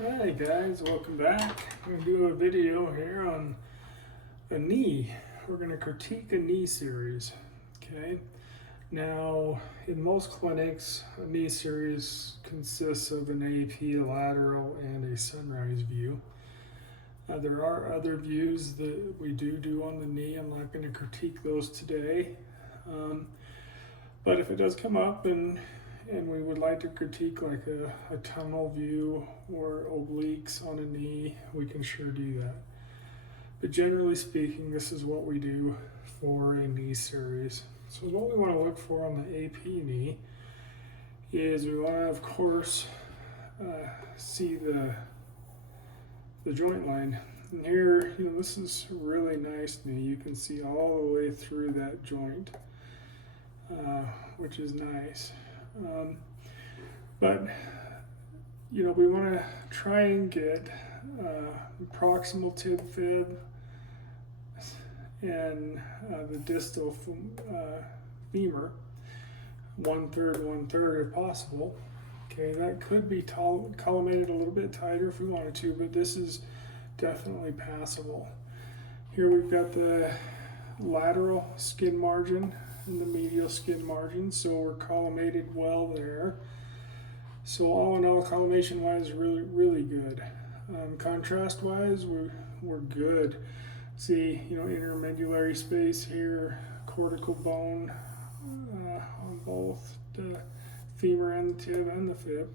Hi guys, welcome back. I'm going to do a video here on a knee. We're going to critique a knee series. Okay. Now, in most clinics, a knee series consists of an AP, a lateral, and a sunrise view. There are other views that we do on the knee. I'm not going to critique those today. But if it does come up and we would like to critique like a tunnel view or obliques on a knee, we can sure do that. But generally speaking, this is what we do for a knee series. So what we want to look for on the AP knee is we want to, of course, see the joint line. And here, this is really nice knee. You can see all the way through that joint, which is nice. But we want to try and get proximal tib fib and the distal femur 1/3 if possible. Okay, that could be collimated a little bit tighter if we wanted to, but this is definitely passable. Here we've got the lateral skin margin and the medial skin margin, so we're collimated well there. So all in all, collimation wise, really good. Contrast wise, we're good. See, intermedullary space here, cortical bone on both the femur and the tib and the fib.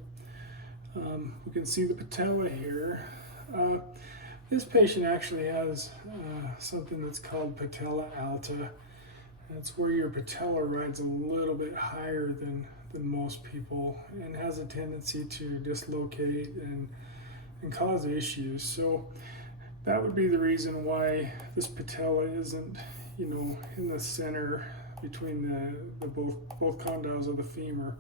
We can see the patella here. This patient actually has something that's called patella alta. That's where your patella rides a little bit higher than most people and has a tendency to dislocate and cause issues. So that would be the reason why this patella isn't, in the center between the both condyles of the femur.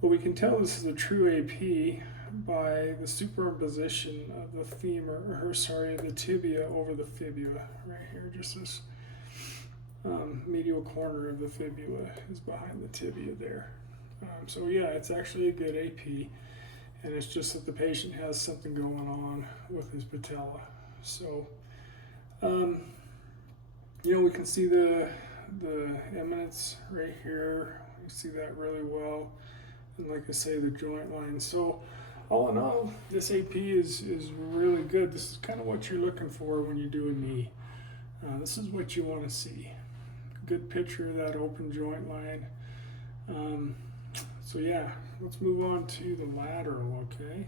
But we can tell this is a true AP by the superimposition of the femur, the tibia over the fibula right here. Just this medial corner of the fibula is behind the tibia there. So yeah, it's actually a good AP, and it's just that the patient has something going on with his patella. So, we can see the eminence right here. You see that really well, and like I say, the joint line. So all in all, this AP is really good. This is kind of what you're looking for when you do a knee. This is what you want to see. Good picture of that open joint line. So yeah, let's move on to the lateral, okay?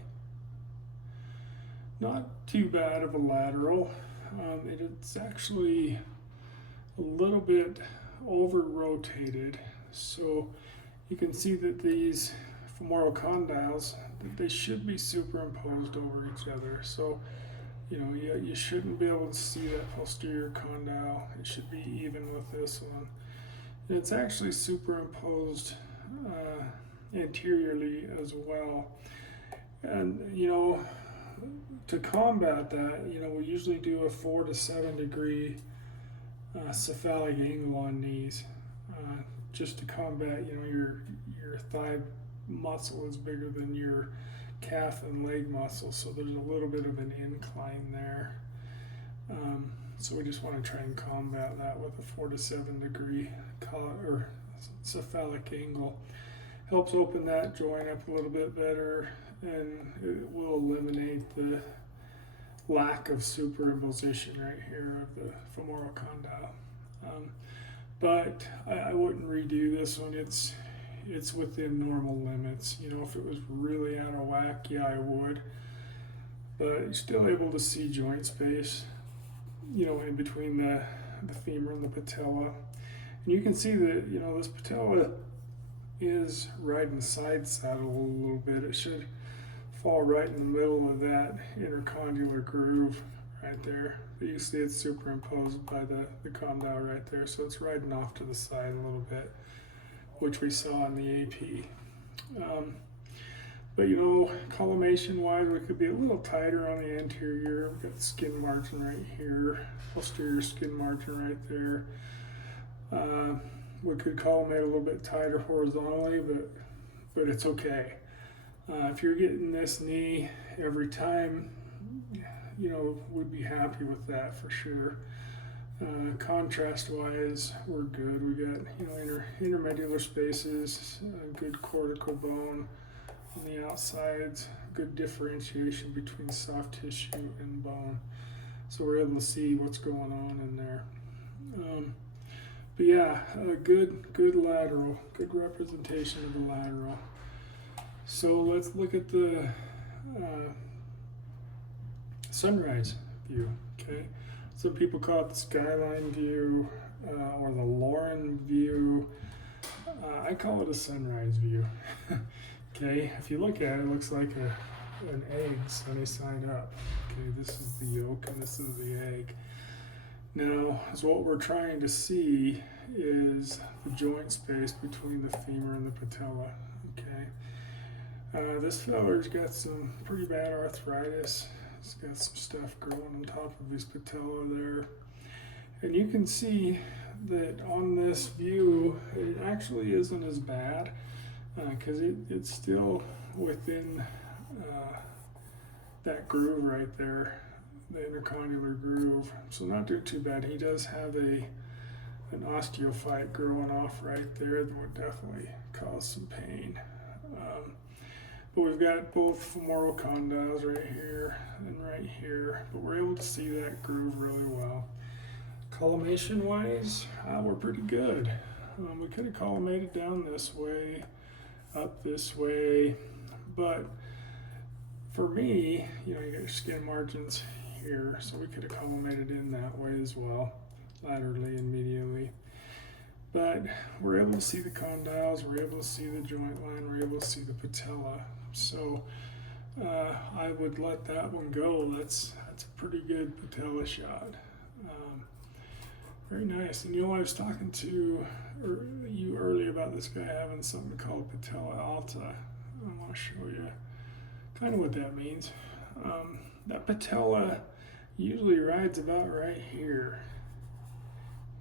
Not too bad of a lateral. It's actually a little bit over-rotated. So you can see that these femoral condyles, they should be superimposed over each other. So you shouldn't be able to see that posterior condyle. It should be even with this one. And it's actually superimposed anteriorly as well. And to combat that, we usually do a 4 to 7 degree cephalic angle on knees, just to combat, your thigh muscle is bigger than your calf and leg muscle, so there's a little bit of an incline there. So we just want to try and combat that with a 4 to 7 degree or cephalic angle. Helps open that joint up a little bit better, and it will eliminate the lack of superimposition right here of the femoral condyle. But I wouldn't redo this one. It's within normal limits. If it was really out of whack, yeah, I would. But you're still able to see joint space, in between the femur and the patella. And you can see that, this patella is riding side saddle a little bit. It should fall right in the middle of that intercondylar groove right there. But you see it's superimposed by the condyle right there, so it's riding off to the side a little bit, which we saw in the AP. But collimation wise, we could be a little tighter on the anterior. We've got the skin margin right here, posterior skin margin right there. We could collimate a little bit tighter horizontally, but it's okay. If you're getting this knee every time, you know, we'd be happy with that for sure. Contrast wise, we're good. We got, you know, intermedular spaces, good cortical bone on the outsides, good differentiation between soft tissue and bone. So we're able to see what's going on in there. But yeah, good lateral, good representation of the lateral. So let's look at the sunrise view, okay? Some people call it the skyline view or the Lauren view. I call it a sunrise view. Okay, if you look at it, it looks like an egg sunny side up. Okay, this is the yolk and this is the egg. Now, so what we're trying to see is the joint space between the femur and the patella. Okay, this feller's got some pretty bad arthritis. He's got some stuff growing on top of his patella there. And you can see that on this view, it actually isn't as bad because it's still within that groove right there, the intercondylar groove. So not doing too bad. He does have an osteophyte growing off right there that would definitely cause some pain. But we've got both femoral condyles right here and right here, but we're able to see that groove really well. Collimation wise, we're pretty good. We could have collimated down this way, up this way, but for me, you know, you got your skin margins here, so we could have collimated in that way as well, laterally and medially. But we're able to see the condyles, we're able to see the joint line, we're able to see the patella. So I would let that one go. That's a pretty good patella shot. Very nice. And you know, I was talking to you earlier about this guy having something called patella alta. I want to show you kind of what that means. That patella usually rides about right here.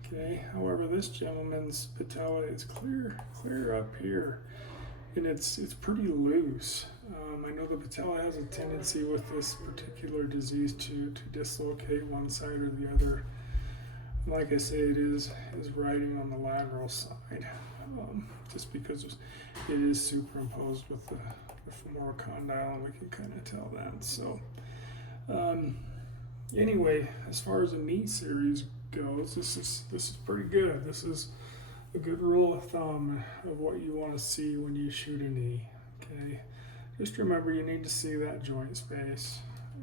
Okay. However, this gentleman's patella is clear up here. And it's pretty loose. I know the patella has a tendency with this particular disease to dislocate one side or the other. Like I say, it is riding on the lateral side, just because it is superimposed with the femoral condyle, and we can kind of tell that. So anyway, as far as the knee series goes, this is pretty good. This is a good rule of thumb of what you want to see when you shoot a knee. Okay, just remember you need to see that joint space,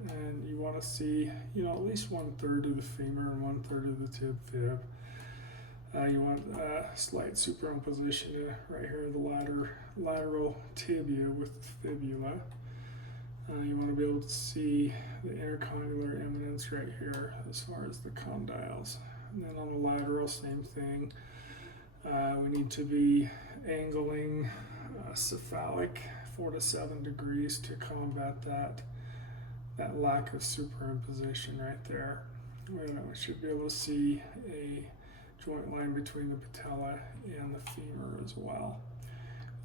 and you want to see, you know, at least 1/3 of the femur and 1/3 of the tib fib. You want a slight superimposition right here, the lateral tibia with the fibula. You want to be able to see the intercondylar eminence right here as far as the condyles. And then on the lateral, same thing. We need to be angling cephalic 4 to 7 degrees to combat that lack of superimposition right there. We should be able to see a joint line between the patella and the femur as well.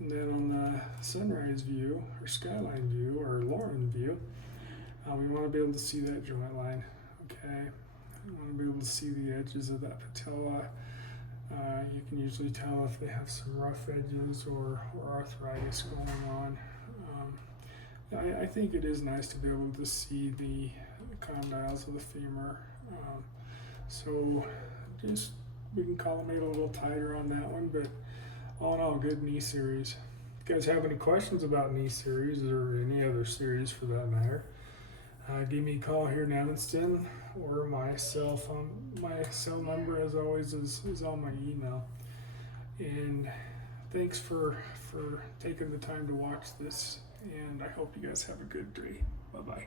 And then on the sunrise view, or skyline view, or Lauren view, we want to be able to see that joint line. Okay, we want to be able to see the edges of that patella. You can usually tell if they have some rough edges or arthritis going on. I think it is nice to be able to see the condyles of the femur. So just we can collimate a little tighter on that one, but all in all, good knee series. If you guys have any questions about knee series or any other series for that matter, give me a call here in Evanston, or my cell phone. My cell number, as always, is on my email. And thanks for taking the time to watch this, and I hope you guys have a good day. Bye-bye.